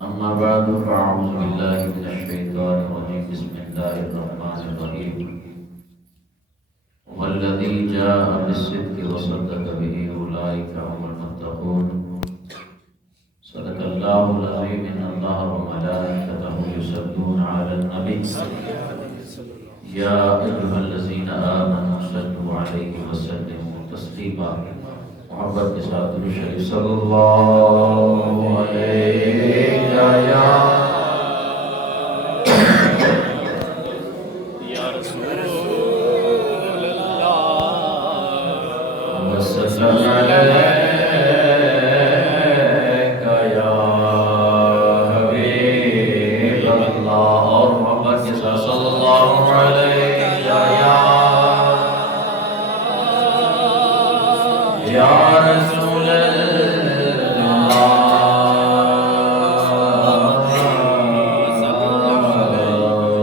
أما بعد فأعوذ بالله من الشيطان الرجيم بسم الله الرحمن الرحيم والذي جاء بالصدق وصدق به أولئك هم المتقون صدق الله العظيم إن الله وملائكته يصلون على النبي يا أيها الذين آمنوا صلوا عليه وسلموا تسليما محبت کے ساتھ درود شریف صلی اللہ علیہ یا رسول اللہ وسلم علیک یا حبیب اللہ اور محبت کے ساتھ صلی اللہ علیہ یا رسول اللہ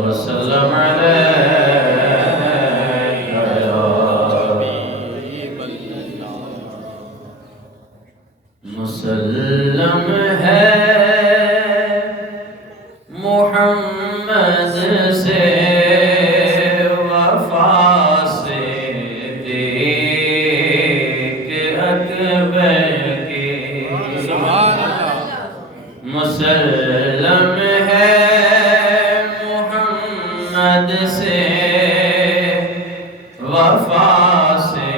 وسلم علیک یا حبیب اللہ مسلم ہے محمد سے وفا سے دیکھ اکبر کی سبحان اللہ مسلم ہے محمد سے وفا سے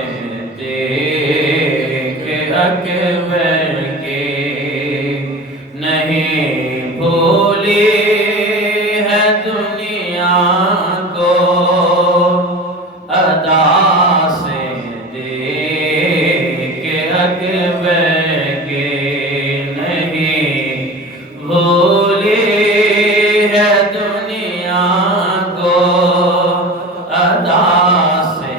دیکھ اکبر کی نہیں بھولی ہے دنیا کو ادا سے دیکھ اکبر کی نہیں بھولی ہے دنیا کو ادا سے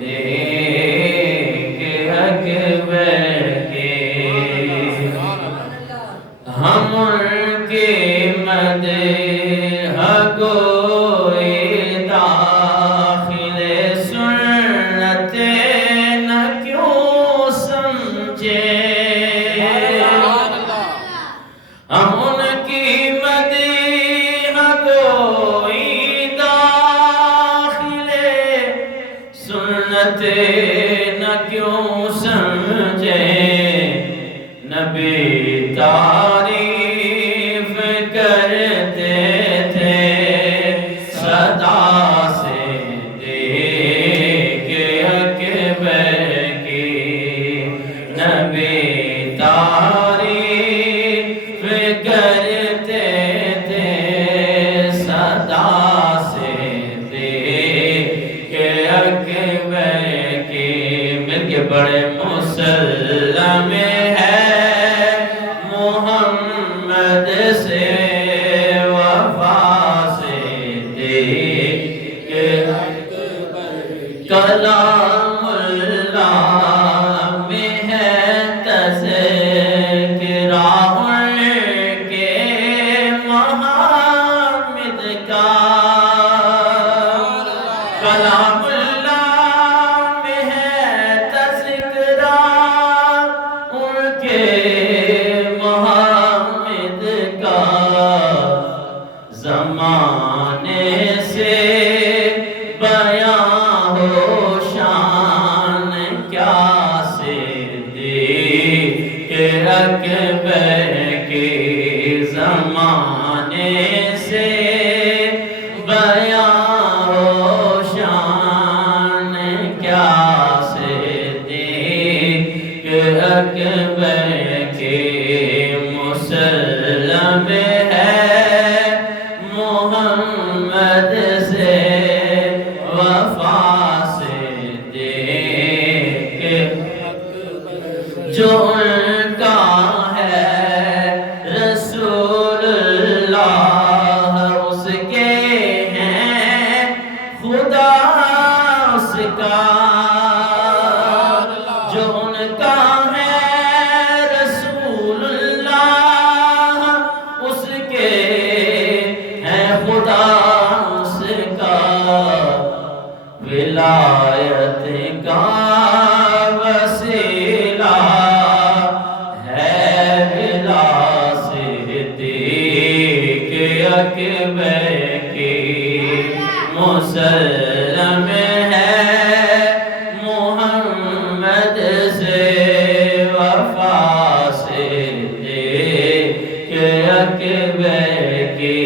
دیکھ اکبر کی ہم ان کی مدح گوئی داخل سنت نہ کیوں سمجھے ہم ان کی مدح گوئی داخل سنت نہ کیوں سمجھے نبی تعریف کرتے تھے صدا سے دیکھ اکبر کی نبی تعریف کرتے تھے صدا سے دیکھ اکبر کی مل کے بڑے مسلم ہے محمد سے وفا سے دیکھ کلام اللہ میں ہے تذکرہ ان کے محامد کا کلام اللہ میں ہے تذکرہ ان کے محامد کا زمانے سے بیان ہو شان کیا صدیق اکبر کی زمانے سے بیان ہو شان کیا صدیق اکبر کی مسلم ہے محمد سے وفا سے دیکھ جو ان کا ہے رسول اللہ اس کے ہیں خدا اس کا جو ان کا ہے رسول اللہ اس اکبر کی مسلم ہے محمد سے وفا سے کہ اکبر کی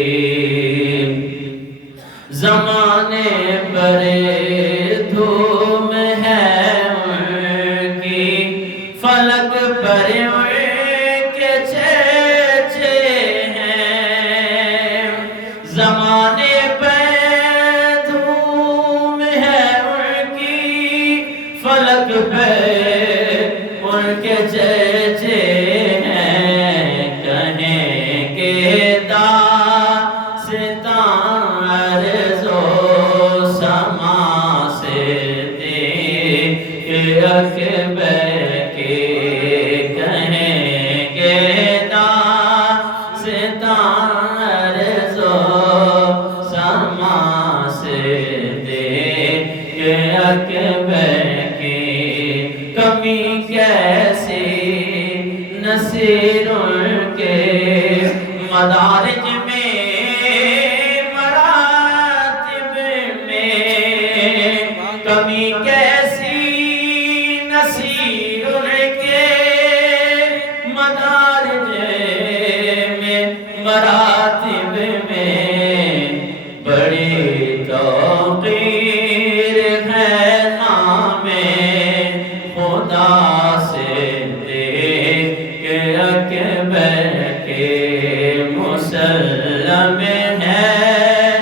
زمانے پر دھوم ہے ان کی فلک پر ان کے چرچے ہیں زمانے پر دھوم ہے ان کی فلک پر ان کے چرچے ہیں کہیں کہ داستان عرض و سما سے دیکھ اکبر کی کہیں کہ داستان عرض و سما سے دیکھ اکبر کی کمی کیسی نصیر ان کے مدارج میں مراتب میں کمی کیسی نصیر ان کے مدارج میں مراتب میں بڑی توقیر ہے نام خدا سے دیکھ اکبر کے مسلم ہے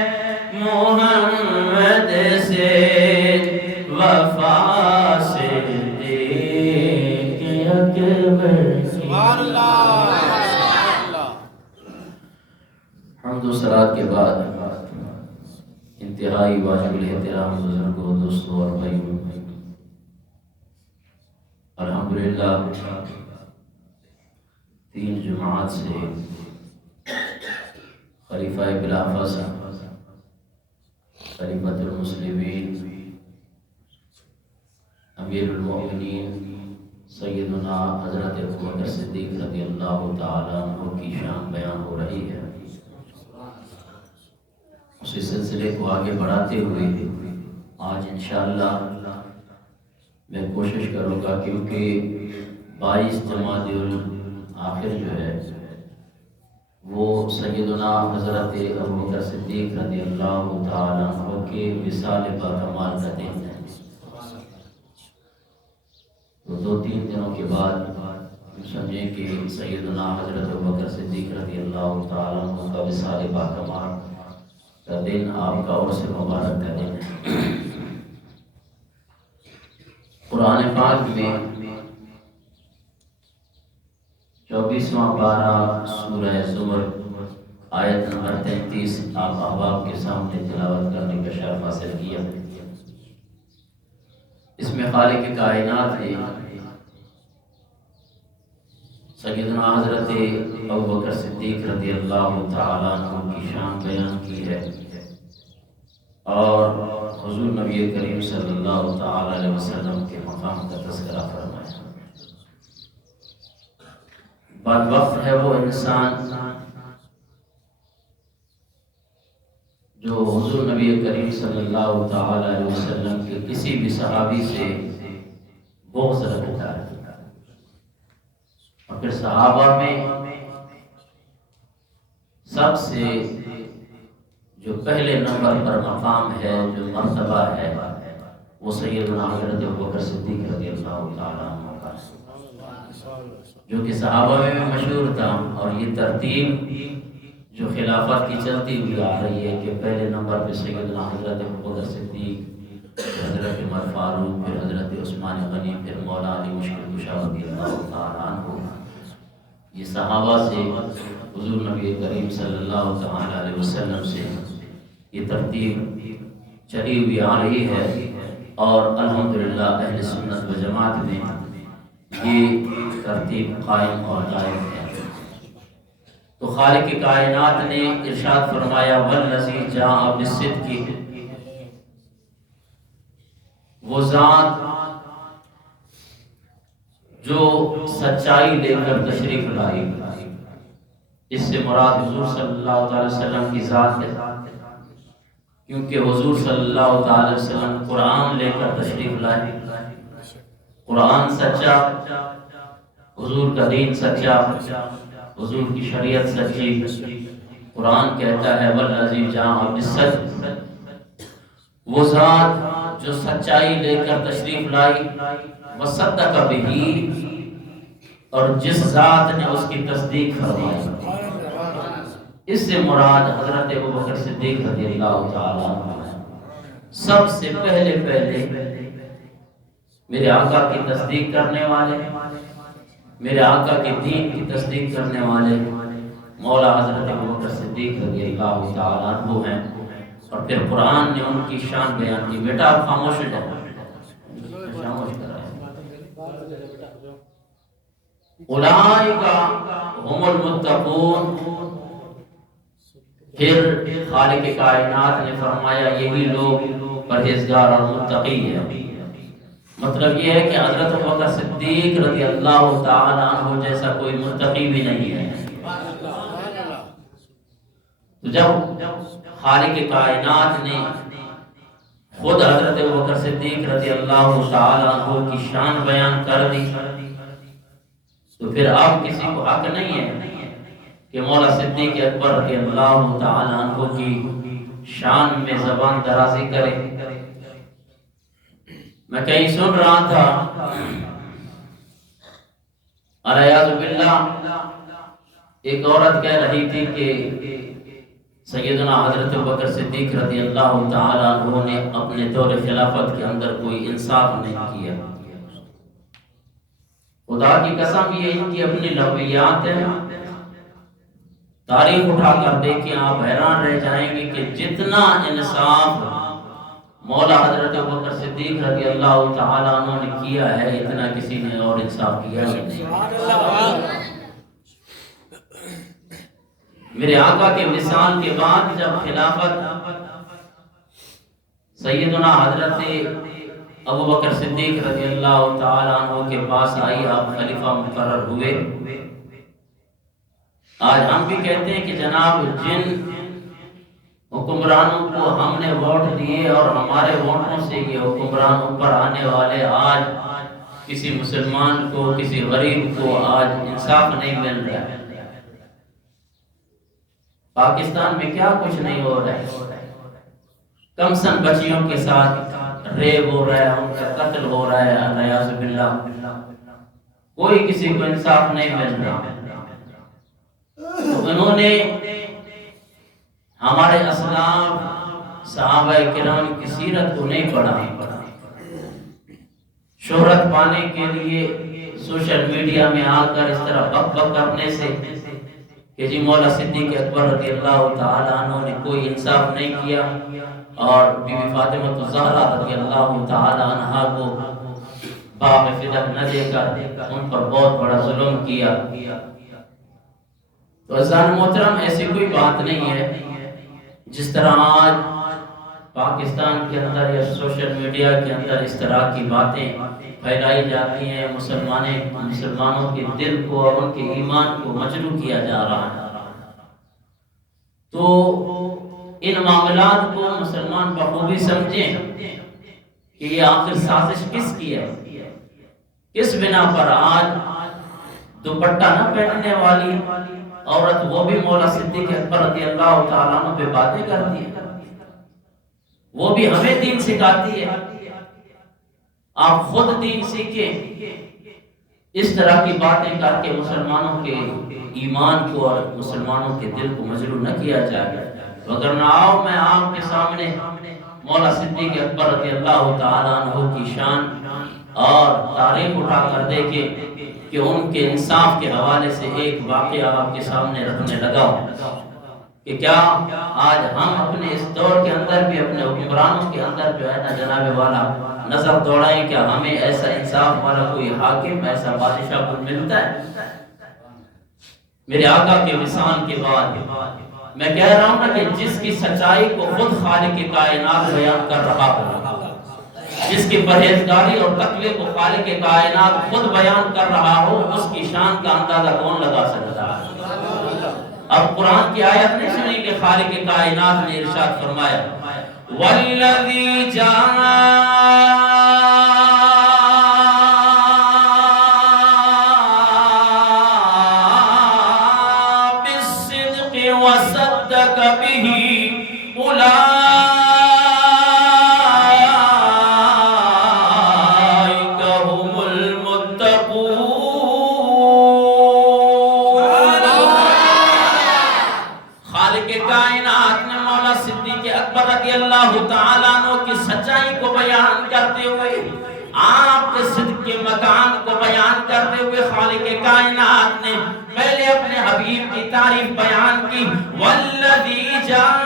محمد سے وفا سے دیکھ اکبر سبحان اللہ حمد و صلات کے بعد انتہائی واجب الاحترام بزرگوں دوستوں اور بھائیوں الحمدللہ 3 جماعت سے خلیفہ بلافاصلہ خلیفۃ المسلمین امیر المؤمنین سیدنا حضرت ابوبکر صدیق رضی اللہ تعالیٰ عنہ کی شان بیان ہو رہی ہے اسی سلسلے کو آگے بڑھاتے ہوئے آج انشاءاللہ میں کوشش کروں گا کیونکہ 22 جمادی الآخر جو ہے وہ سیدنا حضرت ابوبکر صدیق رضی اللہ تعالیٰ عنہ کے وصال باکمال کا دن ہے تو 2-3 دنوں کے بعد سمجھیں کہ سیدنا حضرت ابوبکر صدیق رضی اللہ تعالیٰ عنہ کا وصال باکمال کا دن آپ کا عرس مبارک کا دن ہے قرآن پاک میں 24واں پارہ سورہ زمر آیت نمبر 33 آپ احباب کے سامنے تلاوت کرنے کا شرف حاصل کیا اس میں خالق کائنات نے سیدنا حضرت ابوبکر صدیق رضی اللہ تعالیٰ عنہ کی شان بیان کی ہے اور حضور نبی کریم صلی اللہ تعالیٰ علیہ وسلم کے مقام کا تذکرہ فرمایا بدبخت ہے وہ انسان جو حضور نبی کریم صلی اللہ تعالیٰ علیہ وسلم کے کسی بھی صحابی سے بغض رکھتا ہے اور پھر صحابہ میں سب سے جو پہلے نمبر پر مقام ہے جو مرتبہ ہے وہ سیدنا حضرت ابوبکر صدیق رضی اللہ تعالیٰ عنہ کا جو کہ صحابہ میں بھی مشہور تھا اور یہ ترتیب جو خلافت کی چلتی ہوئی آ رہی ہے کہ پہلے نمبر پہ سیدنا حضرت ابوبکر صدیق پھر حضرت عمر فاروق پھر حضرت عثمان غنی پھر مولا علی مشکل کشا رضی اللہ تعالیٰ عنہ یہ صحابہ سے حضور نبی کریم صلی اللہ تعالیٰ علیہ وسلم سے یہ ترتیب چلی ہوئی آ رہی ہے اور الحمدللہ اہل سنت و جماعت میں یہ ترتیب قائم اور دائم ہے تو خالق کائنات نے ارشاد فرمایا والذی جاء بالصدق وہ ذات جو سچائی لے کر تشریف لائی اس سے مراد حضور صلی اللہ علیہ وسلم کی ذات ہے، کیونکہ حضور صلی اللہ علیہ وسلم قرآن لے کر تشریف لائے۔ قرآن سچا، حضور کا دین سچا، حضور کی شریعت سچی۔ قرآن کہتا ہے والذی جاء بالصدق، وہ ذات جو سچائی لے کر تشریف لائی، وصدق بہ، اور جس ذات نے اس کی تصدیق فرمائی۔ اس سے مراد حضرت ابوبکر صدیق رضی اللہ تعالیٰ عنہ ہے۔ سب سے پہلے میرے آقا کی تصدیق کرنے والے، میرے آقا کے دین کی تصدیق کرنے والے مولا حضرت ابوبکر صدیق رضی اللہ تعالیٰ عنہ ہیں۔ اور پھر قرآن نے ان کی شان بیان کی۔ بیٹا آپ خاموش ہو جاؤ، خاموش کر رہے ہیں۔ اولئک هم المتقون، پھر خالق کائنات نے فرمایا یہی لوگ پرہیزگار اور متقی ہیں۔ مطلب یہ ہے کہ حضرت ابوبکر صدیق رضی اللہ تعالیٰ عنہ جیسا کوئی متقی بھی نہیں ہے۔ تو جب خالق کائنات نے خود حضرت ابوبکر صدیق رضی اللہ تعالیٰ عنہ کی شان بیان کر دی، تو پھر اب کسی کو حق نہیں ہے کہ مولا صدیق اکبر رضی اللہ تعالیٰ عنہ کی شان میں زبان درازی کرے۔ میں کہیں سن رہا تھا، الیاذ باللہ، ایک عورت کہہ رہی تھی کہ سیدنا حضرت ابوبکر صدیق رضی اللہ تعالیٰ عنہ نے اپنے دور خلافت کے اندر کوئی انصاف نہیں کیا۔ خدا کی قسم یہ ان کی اپنی لغویات ہیں، تاریخ اٹھا کر دیکھیں آپ حیران رہ جائیں گے کہ جتنا انصاف مولا حضرت ابوبکر صدیق رضی اللہ تعالیٰ عنہ نے کیا ہے، اتنا کسی نے اور انصاف کیا نہیں۔ میرے آقا کے وصال کے بعد جب خلافت سیدنا حضرت ابوبکر صدیق رضی اللہ تعالیٰ عنہ کے پاس آئی، آپ خلیفہ مقرر ہوئے۔ آج ہم بھی کہتے ہیں کہ جناب جن حکمرانوں کو ہم نے ووٹ دیے اور ہمارے ووٹوں سے یہ حکمران اوپر آنے والے، آج کسی مسلمان کو، کسی غریب کو آج انصاف نہیں مل رہا ہے۔ پاکستان میں کیا کچھ نہیں ہو رہا ہے، کم سن بچیوں کے ساتھ ریپ ہو رہا ہے، ان کا قتل ہو رہا ہے، الیاذ باللہ، کوئی کسی کو انصاف نہیں مل رہا۔ تو انہوں نے ہمارے اسلاف صحابہ کرام کی سیرت کو نہیں پڑھا، شہرت پانے کے لیے سوشل میڈیا میں آ کر اس طرح بک بک کرنے سے کہ جی مولا صدیق اکبر رضی اللہ تعالیٰ عنہ نے کوئی انصاف نہیں کیا، اور بی بی فاطمہ الزہرا رضی اللہ تعالیٰ عنہ کو باغ فدق نہ دے کر ان پر بہت بڑا ظلم کیا۔ تو عزیزان محترم، ایسی کوئی بات نہیں ہے۔ جس طرح آج پاکستان کے اندر یا سوشل میڈیا کے اندر اس طرح کی باتیں پھیلائی جاتی ہیں، مسلمانوں کے دل کو اور ان کے ایمان کو مجروح کیا جا رہا ہے، تو ان معاملات کو مسلمان بخوبی سمجھیں کہ یہ آخر سازش کس کی ہے، کس بنا پر آج دوپٹہ نہ پہننے والی عورت، وہ بھی مولا صدیق اکبر رضی اللہ تعالیٰ عنہ پہ باتیں کرتی ہے، وہ بھی ہمیں دین سکھاتی ہے۔ آپ خود دین سیکھیں، اس طرح کی باتیں کر کے مسلمانوں کے ایمان کو اور مسلمانوں کے دل کو مجروح نہ کیا جائے۔ وگرنہ آؤ میں آپ کے سامنے مولا صدیق اکبر رضی اللہ تعالیٰ عنہ کی شان اور تاریخ اٹھا کر دیکھیں کہ ان کے انصاف کے حوالے سے ایک واقعہ آپ کے سامنے رکھنے لگا کہ کیا آج ہم اپنے اس دور کے اندر بھی اپنے حکمرانوں کے اندر جو ہے نا جناب والا نظر دوڑائیں، کیا ہمیں ایسا انصاف والا کوئی حاکم، ایسا بادشاہ کو ملتا ہے؟ میرے آقا کے وصال کے بعد میں کہہ رہا ہوں نا کہ جس کی سچائی کو خود خالق کائنات بیان کر رہا ہو، جس کی پرہیزگاری اور تقوی کو خالق کائنات خود بیان کر رہا ہو، اس کی شان کا اندازہ کون لگا سکتا ہے؟ اب قرآن کی آیت نہیں سنی کہ خالق کائنات نے ارشاد فرمایا والذی جاء بالصدق وصدق به اولئک هم المتقون۔ خالق کائنات نے مولا صدیق اکبر رضی اللہ تعالیٰ عنہ کی سچائی کو بیان کرتے ہوئے، آپ کے صدق کے مقام کو بیان کرتے ہوئے خالق کائنات نے پہلے اپنے حبیب کی تعریف بیان کی والذی جاء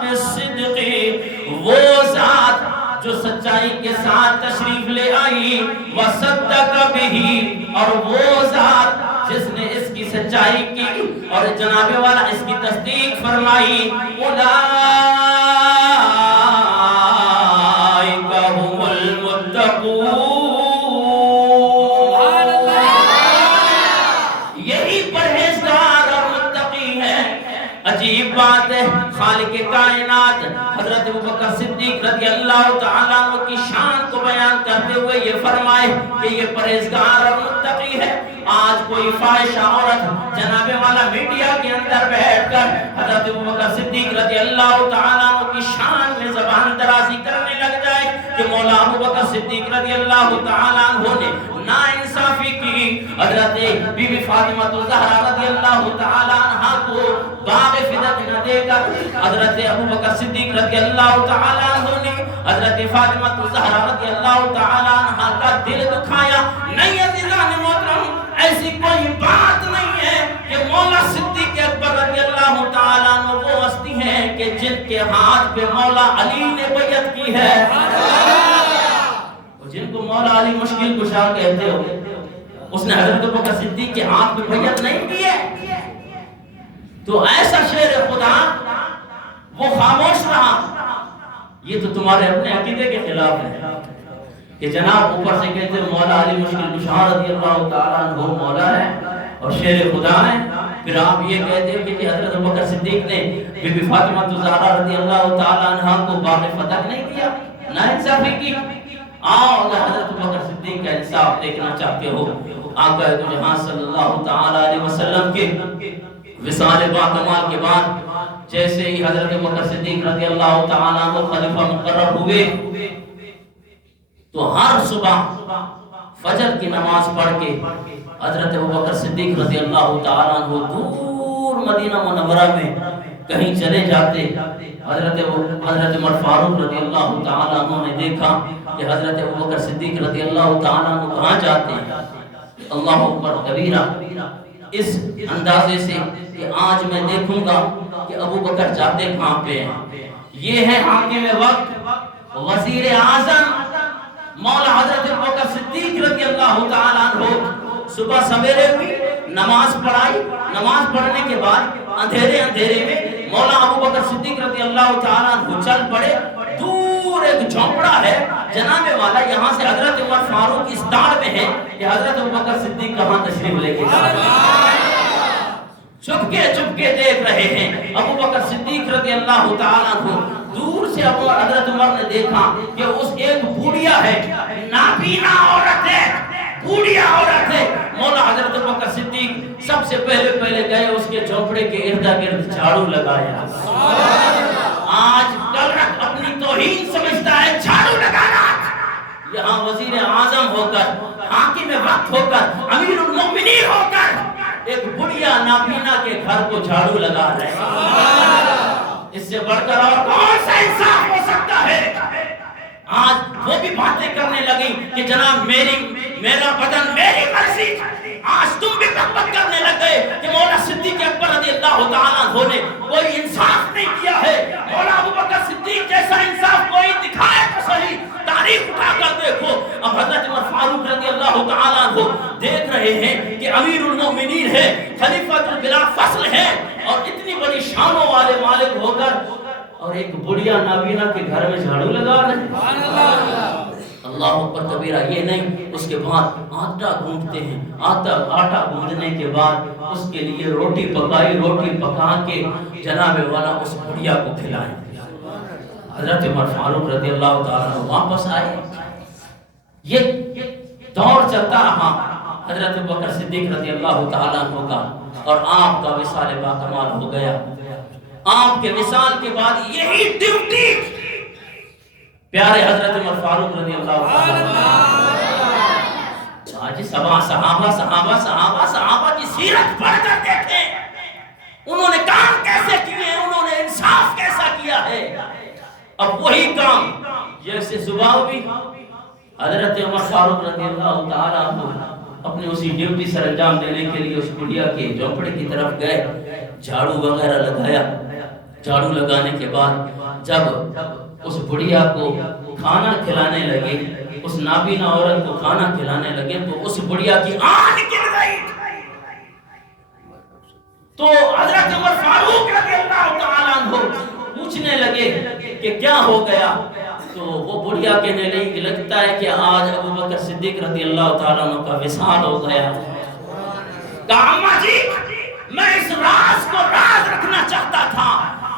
بالصدق، وہ ذات جو سچائی کے ساتھ تشریف لے آئی، وصدق به، اور وہ ذات جس نے اس کی سچائی کی اور جناب والا اس کی تصدیق فرمائی، اولئک هم المتقون۔ یہی پرہیزگار اور متقی ہیں۔ عجیب بات ہے، خالق کائنات حضرت ابوبکر صدیق رضی اللہ تعالیٰ عنہ کی شان کو بیان کرتے ہوئے یہ فرمائے کہ یہ پرہیزگار اور متقی ہے۔ آج کوئی فاحشہ عورت جناب والا میڈیا کے اندر بیٹھ کر حضرت ابوبکر صدیق رضی اللہ تعالیٰ عنہ کی شان میں زبان درازی کرنے لگ جائے کہ مولا ابوبکر صدیق رضی اللہ تعالیٰ عنہ نے ناانصافی کی، حضرت بی بی فاطمہ الزہرا رضی اللہ تعالیٰ عنہ کو باغ فدق نہ دے کر حضرت ابوبکر صدیق رضی اللہ تعالیٰ عنہ نے حضرت فاطمہ الزہرا رضی اللہ تعالیٰ عنہ کا دل دکھایا۔ نہیں عزیزان محترم، ایسی کوئی بات نہیں ہے کہ مولا صدیق اکبر رضی اللہ تعالیٰ عنہ وہ ہستی ہیں کہ جن کے ہاتھ پہ مولا علی نے بیعت کی ہے، جن کو مولا علی مشکل کشا کہتے ہو، اس نے حضرت ابوبکر صدیق کے ہاتھ پہ بیعت نہیں کی ہے۔ تو ایسا شیر خدا وہ خاموش رہا۔ یہ تو تمہارے اپنے عقیدے کے خلاف ہے کہ جناب اوپر سے کہتے ہیں مولا علی مشکل کشا رضی اللہ تعالیٰ عنہ مولا ہے اور شیر خدا ہے، پھر آپ یہ کہتے ہیں کہ حضرت ابوبکر صدیق نے بی بی فاطمہ الزہرا رضی اللہ تعالیٰ عنہ کو باغ فتح نہیں کیا، ناانصافی کی۔ آؤ اگر حضرت ابوبکر صدیق کا انصاف دیکھنا چاہتے ہو، آقا دو جہاں صلی اللہ تعالیٰ علیہ وسلم کے وصال باکمال کے بعد جیسے ہی حضرت ابوبکر صدیق رضی اللہ تعالیٰ عنہ خلیفہ مقرر ہوئے تو ہر صبح فجر کی نماز پڑھ کے حضرت ابوبکر صدیق رضی اللہ تعالیٰ عنہ دور مدینہ منورہ میں کہیں چلے جاتے۔ حضرت عمر فاروق رضی اللہ تعالیٰ عنہ نے دیکھا کہ حضرت ابوبکر صدیق رضی اللہ تعالیٰ عنہ کہاں جاتے ہیں، اللہ اکبر کبیرہ، اس اندازے سے کہ آج میں دیکھوں گا کہ ابوبکر جاتے کہاں پہ ہیں۔ یہ ہے حاکم وقت، وزیر اعظم مولا حضرت ابوبکر صدیق رضی اللہ تعالیٰ عنہ۔ صبح سویرے ہوئی، نماز پڑھائی، نماز پڑھنے کے بعد اندھیرے میں مولا ابوبکر صدیق رضی اللہ تعالیٰ عنہ چل پڑے۔ دور ایک جھونپڑا ہے جناب والا، یہاں سے حضرت عمر فاروق اس داڑ میں ہے کہ حضرت ابوبکر صدیق کہاں تشریف لے کے جا رہے ہیں۔ چپکے دیکھ رہے ہیں ابوبکر صدیق رضی اللہ تعالیٰ عنہ۔ دور سے حضرت عمر نے دیکھا کہ اس ایک بوڑھیا ہے، نابینا عورت ہے، بوڑھیا عورت ہے۔ مولا حضرت ابوبکر صدیق سب سے پہلے گئے اس کے جھونپڑے کے ارد گرد جھاڑو لگایا۔ آج کل اپنی توہین سمجھتا ہے جھاڑو لگانا، یہاں وزیر اعظم ہو کر، حاکم وقت ہو کر، امیر المومنین ہو کر ایک بڑھیا نابینا کے گھر کو جھاڑو لگا رہے ہیں۔ اس سے بڑھ کر اور کون سا انصاف ہو سکتا ہے؟ آج وہ بھی باتیں کرنے لگی کہ جناب میرا بدن میری مرضی۔ آج تم بھی بک کرنے لگ گئے کہ مولا صدیق اکبر رضی اللہ تعالیٰ عنہ نے کوئی انصاف نہیں کیا ہے۔ مولا ابوبکر صدیق جیسا انصاف کوئی دکھائے تو صحیح، تاریخ اٹھا کر دیکھو۔ اب حضرت عمر فاروق رضی اللہ تعالیٰ عنہ دیکھ رہے ہیں کہ امیر المومنین ہے، خلیفۃ بلا فصل ہے، اور اتنی بڑی شانوں والے مالک ہو کر اور ایک بڑھیا نابینا کے گھر میں جھاڑو لگا رہے ہیں۔ اللہ اکبر کبیرہ یہ نہیں، اس کے بعد آٹا گوندتے ہیں، آٹا گوندنے کے بعد اس کے لیے روٹی پکائی، روٹی پکا کے جناب والا اس بڑھیا کو کھلائیں۔ حضرت عمر فاروق رضی اللہ تعالیٰ واپس آئے، یہ دور چلتا رہا حضرت ابوبکر صدیق رضی اللہ تعالیٰ عنہ کا، اور آپ کا وصال باکمال ہو گیا۔ آپ کے وصال کے بعد یہی ڈیوٹی پیارے حضرت عمر فاروق رضی اللہ تعالیٰ آج صحابہ کی سیرت پڑھ کر دیکھیں، انہوں نے کام کیسے کیے ہیں، انہوں نے انصاف کیسا کیا ہے۔ اب وہی کام جیسے صبح بھی حضرت عمر فاروق رضی اللہ تعالیٰ عنہ اپنے اسی ڈیوٹی سر انجام دینے کے لیے اس بڑھیا کے جھونپڑی کی طرف گئے، جھاڑو وغیرہ لگایا۔ جھاڑو لگانے کے بعد جب اس بڑھیا کو کھانا کھلانے لگے، اس نابینا عورت کو کھانا کھلانے لگے تو اس بڑھیا کی آنکھ گر گئی۔ تو حضرت عمر فاروق رضی اللہ تعالیٰ عنہ پوچھنے لگے کہ کیا ہو گیا؟ تو وہ بڑھیا کہنے لگی کہ لگتا ہے کہ آج ابوبکر صدیق رضی اللہ تعالیٰ عنہ کا وصال ہو گیا۔ کہا اماں جی میں اس راز کو راز رکھنا چاہتا تھا،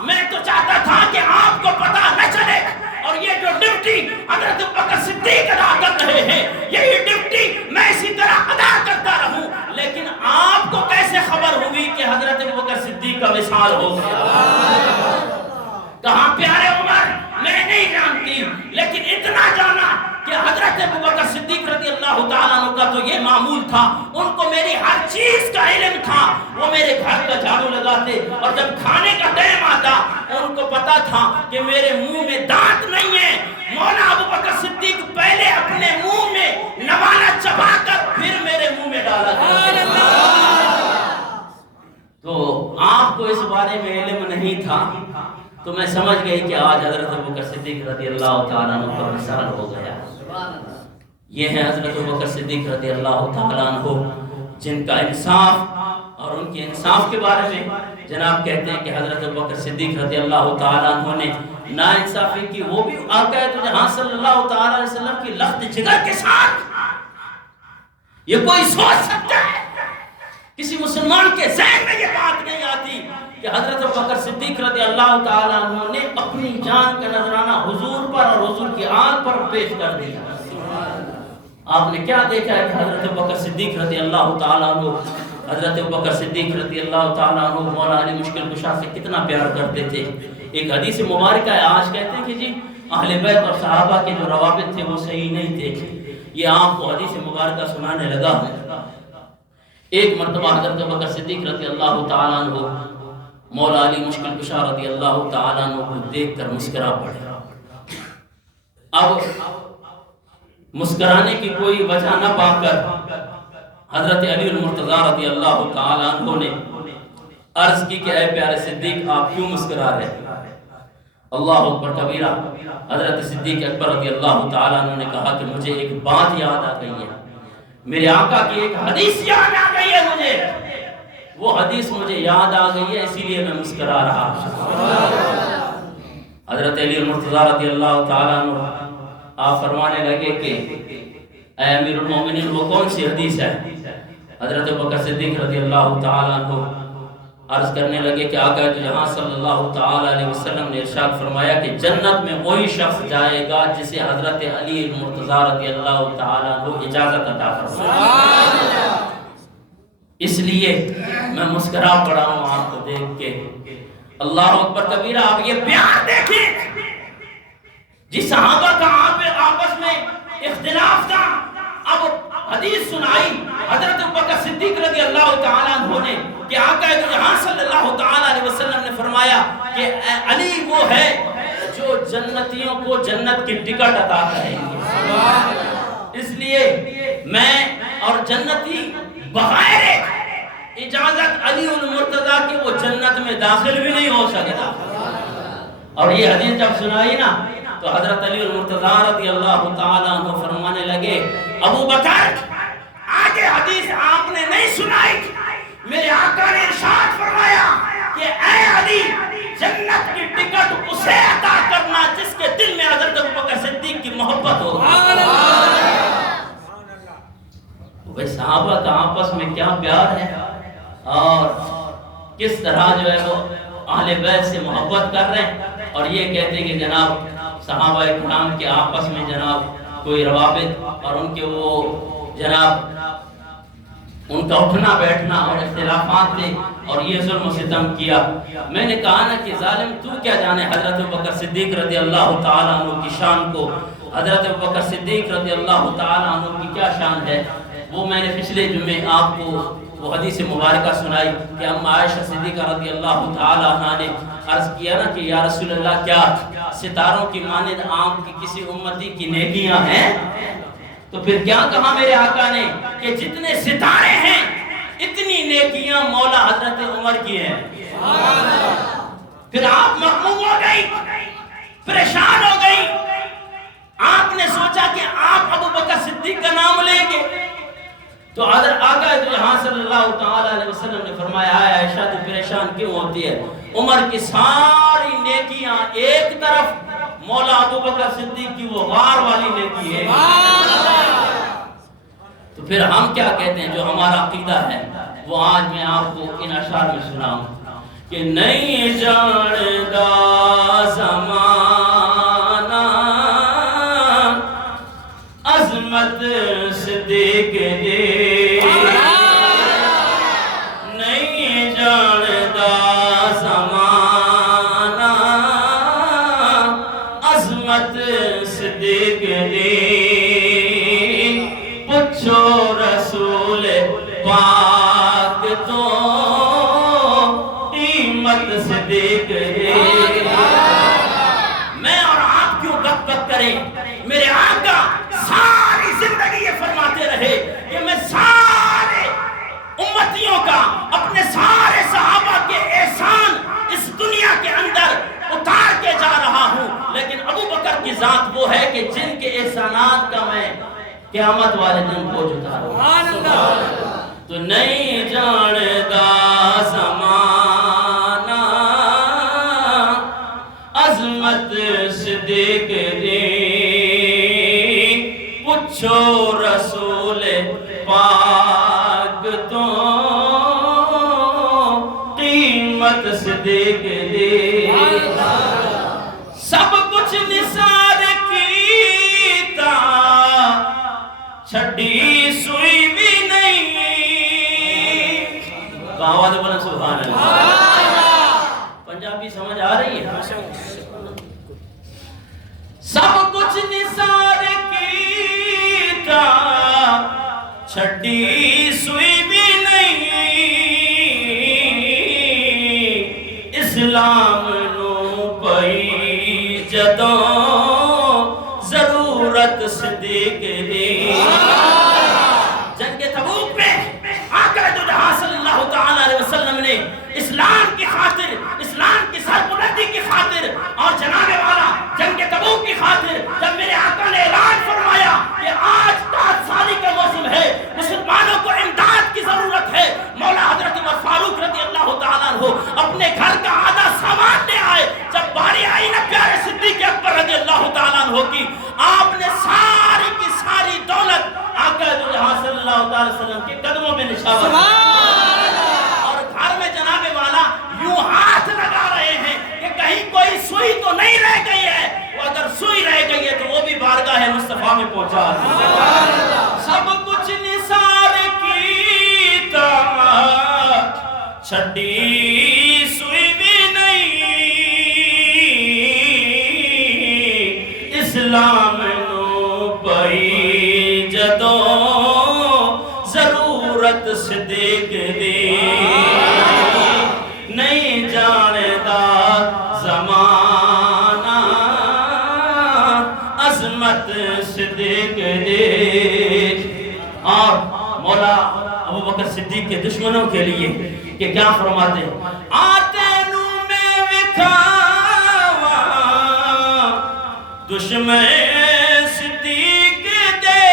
میں تو چاہتا تھا کہ آپ کو پتہ نہ چلے، اور یہ جو ڈیوٹی حضرت ابوبکر صدیق ادا کر رہے ہیں یہی ڈیوٹی میں اسی طرح ادا کرتا رہوں، لیکن آپ کو کیسے خبر ہوئی کہ حضرت ابوبکر صدیق کا وصال ہو گیا؟ کہاں پیارے عمر میں نہیں جانتی، لیکن اتنا جانا کہ حضرت ابوبکر صدیق رضی اللہ تعالیٰ عنہ کا تو یہ معمول تھا، ان کو میری ہر چیز کا علم تھا، وہ میرے گھر کا جھاڑو لگاتے، اور جب کھانے کا ٹائم آتا ان کو پتا تھا کہ میرے منہ میں دانت نہیں ہے، مولا ابوبکر صدیق پہلے اپنے منہ میں نوالا چبا کر پھر میرے منہ میں ڈالا کرتے۔ تو آپ کو اس بارے میں علم نہیں تھا، تو میں سمجھ گئی کہ آج حضرت ابوبکر صدیق رضی اللہ تعالیٰ عنہ کا وصال ہو گیا۔ یہ ہے حضرت ابوبکر صدیق رضی اللہ تعالیٰ عنہ جن کا انصاف، اور ان کے انصاف کے بارے میں جناب کہتے ہیں کہ حضرت ابوبکر صدیق رضی اللہ تعالیٰ عنہ نے نا انصافی کی، وہ بھی آقا جہاں صلی اللہ تعالیٰ علیہ وسلم کی لخت جگر کے ساتھ۔ یہ کوئی سوچ سکتا ہے؟ کسی مسلمان کے ذہن میں یہ بات نہیں آتی کہ حضرت ابوبکر صدیق رضی اللہ تعالیٰ عنہ نے اپنی جان کا نذرانہ حضور پر اور حضور کی آنکھ پر پیش کر دیا۔ آپ نے کیا دیکھا ہے کہ حضرت ابوبکر صدیق رضی اللہ تعالیٰ عنہ مولا علی مشکل کشا سے کتنا پیار کرتے تھے۔ ایک حدیث مبارکہ ہے، آج کہتے ہیں کہ جی اہل بیت اور صحابہ کے جو روابط تھے وہ صحیح نہیں تھے، یہ آپ کو حدیث مبارکہ سنانے لگا ہوں۔ ایک مرتبہ حضرت ابوبکر صدیق رضی اللہ تعالیٰ عنہ مولا علی مشکل کشا رضی اللہ تعالیٰ عنہ کو دیکھ کر مسکرا پڑے۔ اب مسکرانے کی کوئی وجہ نہ پا کر حضرت علی المرتضیٰ رضی اللہ تعالیٰ عنہ نے عرض کی کہ اے پیارے صدیق آپ کیوں مسکرا رہے ہیں؟ اللہ اکبر کبیرہ۔ حضرت صدیق اکبر رضی اللہ تعالیٰ عنہ نے کہا کہ مجھے ایک بات یاد آ گئی ہے، میرے آقا کی ایک حدیث یاد آ گئی ہے، مجھے وہ حدیث مجھے یاد آ گئی ہے، اسی لیے میں مسکرا رہا۔ حضرت علی المرتضیٰ رضی اللہ تعالیٰ عنہ آپ فرمانے لگے کہ اے امیر المومنین وہ کون سی حدیث ہے؟ حضرت ابوبکر صدیق رضی اللہ تعالیٰ عنہ عرض کرنے لگے کہ آقا جہاں صلی اللہ تعالیٰ علیہ وسلم نے ارشاد فرمایا کہ جنت میں وہی شخص جائے گا جسے حضرت علی المرتضیٰ رضی اللہ تعالیٰ عنہ اجازت عطا فرمائے۔ اس لیے میں مسکرا پڑا ہوں آپ کو دیکھ کے۔ اللہ اکبر کبیرہ۔ آپ یہ پیار دیکھیں، جس صحابہ کا آپس میں اختلاف تھا، اب حدیث سنائی حضرت ابوبکر صدیق رضی اللہ تعالیٰ عنہ نے کہ آقا جہاں صلی اللہ تعالیٰ علیہ وسلم نے فرمایا کہ علی وہ ہے جو جنتیوں کو جنت کی ٹکٹ عطا کریں گے، اس لیے میں اور جنتی بغیر اجازت علی المرتضیٰ کے وہ جنت میں داخل بھی نہیں ہو سکتا۔ اور یہ حدیث جب سنائی نا تو حضرت علی المرتضیٰ رضی اللہ تعالیٰ عنہ فرمانے لگے ابو بکر آگے حدیث آپ نے نہیں سنائی، میرے آقا نے ارشاد فرمایا کہ اے علی جنت کی ٹکٹ اسے عطا کرنا جس کے دل میں حضرت ابوبکر صدیق کی محبت ہو۔ بھائی صحابہ کا آپس میں کیا پیار ہے اور کس طرح جو ہے وہ اہل بیت سے محبت کر رہے ہیں، اور یہ کہتے ہیں کہ جناب صحابہ کرام کے آپس میں جناب کوئی روابط اور ان کے وہ جناب ان کا اٹھنا بیٹھنا اور اختلافات تھے اور یہ ظلم و ستم کیا۔ میں نے کہا نا کہ ظالم تو کیا جانے حضرت ابوبکر صدیق رضی اللہ تعالیٰ عنہ کی شان کو، حضرت ابوبکر صدیق رضی اللہ تعالیٰ عنہ کی کیا شان ہے۔ وہ میں نے پچھلے جمعے آپ کو وہ حدیث مبارکہ سنائی کہ ام عائشہ صدیقہ رضی اللہ تعالیٰ عنہ نے عرض کیا نا کہ یا رسول اللہ کیا ستاروں کی مانند آپ کی کسی امتی کی نیکیاں ہیں؟ تو پھر کیا کہا میرے آقا نے کہ جتنے ستارے ہیں اتنی نیکیاں مولا حضرت عمر کی ہیں۔ پھر آپ مغموم ہو گئی، پریشان ہو گئی، آپ نے سوچا کہ آپ ابو بکر صدیق کا نام لیں گے تو حضرت آقا جہاں صلی اللہ تعالیٰ علیہ وسلم نے فرمایا عائشہ تو پریشان کیوں ہوتی ہے؟ عمر کی ساری نیکیاں ایک طرف، مولا ابو بکر صدیق کی وہ غار والی نیکی ہے۔ تو پھر ہم کیا کہتے ہیں؟ جو ہمارا عقیدہ ہے وہ آج میں آپ کو ان اشعار میں سناؤں کہ نہیں جاندا زمانہ عظمت صدیق دی، نہیں جاندا زمانہ عظمت صدیق دی، پوچھو رسول پاک تو قیمت صدیق دی۔ میں اور آپ کیوں بک بک کریں؟ میرے آقا ساری زندگی یہ فرماتے رہے کہ میں سارے امتیوں کا، اپنے سارے صحابہ کے احسان اس دنیا کے اندر اتار کے جا رہا ہوں، لیکن ابو بکر کی ذات وہ ہے کہ جن کے احسانات کا میں قیامت والے دن بوجھ اتاروں۔ تو نہیں جاندا زمانہ عظمت صدیق دی، پوچھو رسول پاک تو قیمت صدیق دی۔ سب کچھ نثار کیتا چھڑی سوئی بھی نہیں، آواز بلند سبحان اللہ۔ پنجابی سمجھ آ رہی ہے؟ سب کچھ نثار کیتا چھڑی سوئی بھی نہیں، اسلام نو پئی جدوں ضرورت صدیق دی۔ جنگ تبوک میں آقا دو جہاں صلی اللہ تعالیٰ علیہ وسلم نے اسلام کی خاطر، اسلام کی سربلندی کی خاطر اور جناب والا جنگ تبوک کی خاطر جب میرے آقا نے اعلان فرمایا کہ آج تاج ساری کا موسم ہے، مسلمانوں کو امداد کی ضرورت ہے، مولا حضرت عمر فاروق رضی اللہ تعالیٰ عنہ اپنے گھر کا آدھا سامان لے آئے۔ جب باری آئی نا پیارے صدیق اکبر رضی اللہ تعالیٰ عنہ کی، آپ نے ساری کی ساری دولت آقا دو جہاں صلی اللہ تعالیٰ وسلم کے قدموں میں نشاور اور گھر میں جناب والا یوں ہاتھ لگا رہے ہیں کہ کہیں کوئی سوئی تو نہیں رہ گئی ہے، وہ اگر سوئی رہ گئی ہے تو وہ بھی بارگاہ مصطفیٰ میں پہنچا دی۔ سب کچھ نثار کیتا چھڑی سوئی بھی نہیں، اسلام نو پئی جدوں ضرورت صدیق دی، نہیں جاندا زمانہ عظمت صدیق دی۔ اور مولا ابو بکر صدیق کے دشمنوں کے لیے کہ کیا فرماتے ہیں؟ آتے نو میں وکھاوا دشمن صدیق دے،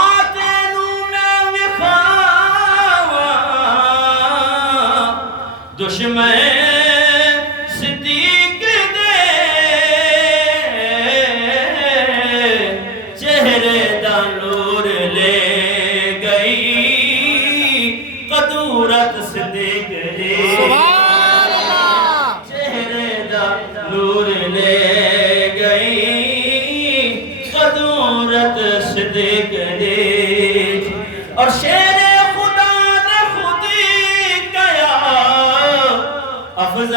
آتے نو میں وکھاوا دشمن صدیق دے، چہرے دا نور صدیق دیکھ اور شیر خدا نے خودی کیا افضل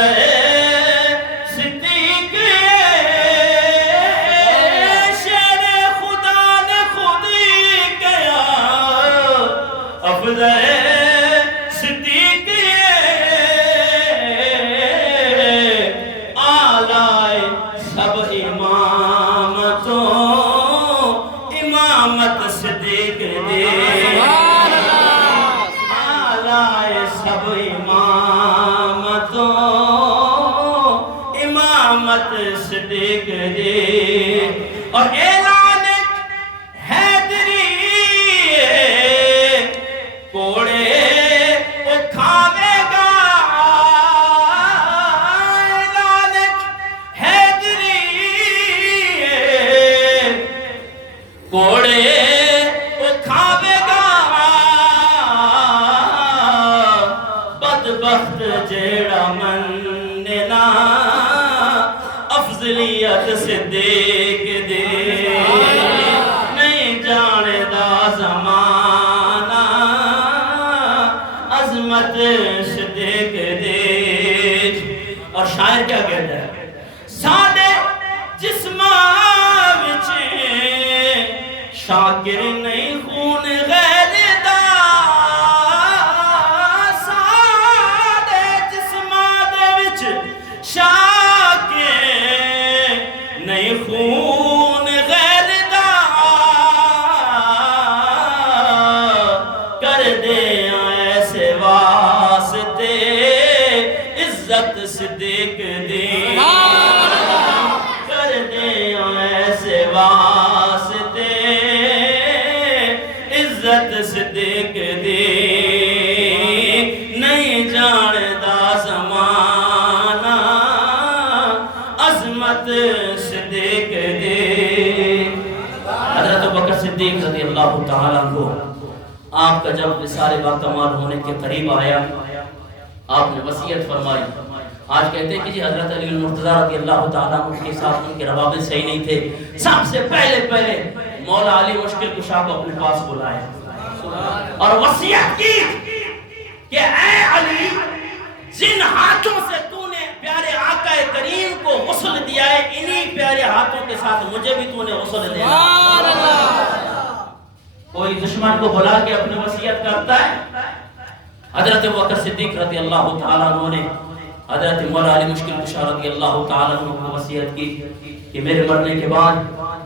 صدیق شیر خدا نے خودی کیا افضل صدیق آلائے سب امامتوں امامت صدیق دے آلائے سب امامتوں امامت صدیق دے اور اعلان حیدری کوڑے اٹھاوے گا اعلان حیدری کوڑے اٹھاوے گا بدبخت جیڑا مننا افضلیت صدیق دے نہیں جاندہ زمانہ عظمت صدیق دے اور شاعر کیا کہتا ہے سادے جسماں وچ شاکر نہیں خون غیر دا سادے جسماں دے وچ شاکر نہیں خون غیر دا کر دے ایسے واسطے عزت صدیق دے کر دے ایسے واسطے عزت صدیق دے نہیں جاندہ زمانہ عظمت صدیق دے حضرت ابوبکر صدیق رضی اللہ تعالیٰ عنہ آپ کا جب وصال باکمال ہونے کے قریب آیا آپ نے وصیت فرمائی آج کہتے ہیں کہ جی حضرت علی المرتضیٰ رضی اللہ تعالیٰ عنہ کے ساتھ ان کے روابط صحیح نہیں تھے سب سے پہلے مولا علی مشکل کشا کو اپنے پاس بلائے اور وصیت کی کہ اے علی جن ہاتھوں سے تو نے پیارے آقا کریم کو غسل دیا ہے انہی پیارے ہاتھوں کے ساتھ مجھے بھی تو نے غسل دینا کوئی دشمن کو بلا کے اپنی وصیت کرتا ہے حضرت ابوبکر صدیق رضی اللہ تعالیٰ عنہ نے حضرت مولا علی مشکل کشا رضی اللہ تعالیٰ عنہ کو وصیت کی کہ میرے مرنے کے بعد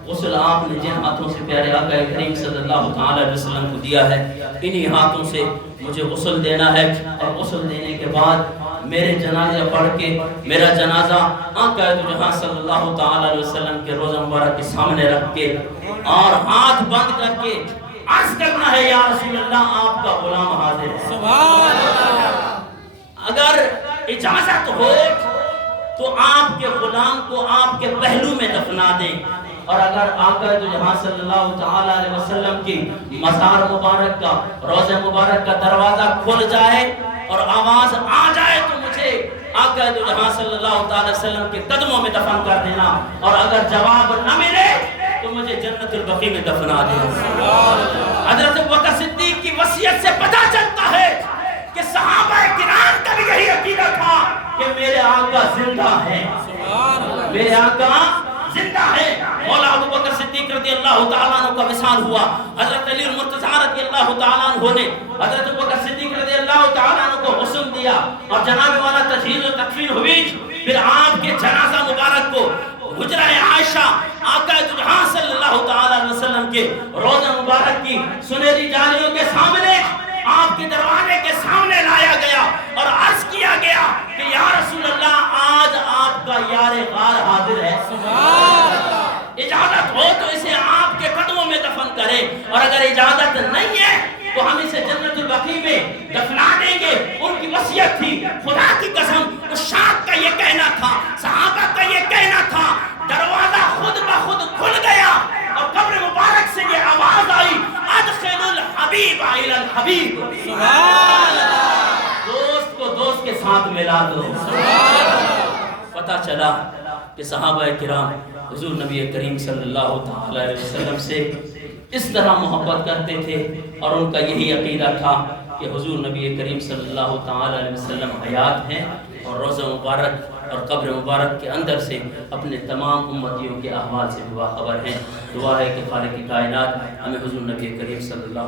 غسل آپ نے جن ہاتھوں سے پیارے آقا کریم صلی اللہ تعالیٰ علیہ وسلم کو دیا ہے انہی ہاتھوں سے مجھے غسل دینا ہے اور غسل دینے کے بعد میرے جنازہ پڑھ کے میرا جنازہ آقا دو جہاں صلی اللہ تعالیٰ علیہ وسلم کے روضہ مبارک کے سامنے رکھ کے اور ہاتھ بند کر کے عرض کرنا ہے یا رسول اللہ آپ کا غلام حاضر ہے سبحان اللہ اگر اجازت ہو تو آپ کے غلام کو آپ کے پہلو میں دفنا دیں اور اگر آقا دو جہاں صلی اللہ تعالیٰ علیہ وسلم کی مزار مبارک کا روضہ مبارک کا دروازہ کھل جائے اور آواز آ جائے تو مجھے آقا دو جہاں صلی اللہ تعالیٰ علیہ وسلم کے قدموں میں دفن کر دینا اور اگر جواب نہ ملے تو مجھے جنت البقیع میں دفنا دینا حضرت ابوبکر صدیق کی وصیت سے پتہ چلتا ہے کہ صحابہ کرام کا بھی یہی عقیدہ تھا کہ میرے آقا زندہ ہیں میرے آقا زندہ ہے مولا ابوبکر صدیق رضی اللہ تعالیٰ عنہ کا وصال ہوا حضرت علی المرتضیٰ رضی اللہ تعالیٰ عنہ نے حضرت ابوبکر صدیق رضی اللہ تعالیٰ عنہ کو غسل دیا اور جناب والا تجہیز و تکفین ہوئی پھر آپ کے جنازہ مبارک کو حجرہ عائشہ آقا جہاں صلی اللہ تعالیٰ علیہ وسلم کے روضہ مبارک کی سنہری جالیوں کے سامنے آپ کے دروازے کے سامنے لایا گیا اور عرض کیا گیا کہ یا رسول اللہ آج آپ کا یار غار حاضر ہے اجازت ہو تو اسے آپ کے قدموں میں دفن کرے اور اگر اجازت نہیں ہے تو ہم اسے جنت البقیع میں دفنا دیں گے ان کی وصیت تھی خدا کی قسم اس شاخ کا یہ کہنا تھا صحابہ کا یہ کہنا تھا دروازہ خود بخود کھل گیا اور قبر مبارک سے یہ آواز آئی ادخل الحبیب الی الحبیب سبحان اللہ دوست کو دوست کے ساتھ ملا دو سبحان اللہ پتہ چلا کہ صحابہ کرام حضور نبی کریم صلی اللہ تعالی علیہ وسلم سے اس طرح محبت کرتے تھے، اور ان کا یہی عقیدہ تھا کہ حضور نبی کریم صلی اللہ تعالی علیہ وسلم حیات ہیں، اور روضہ مبارک اور قبر مبارک کے اندر سے اپنے تمام امتیوں کے احوال سے بھی باخبر ہیں۔ دعا ہے کہ خالق کائنات ہمیں حضور نبی کریم صلی اللہ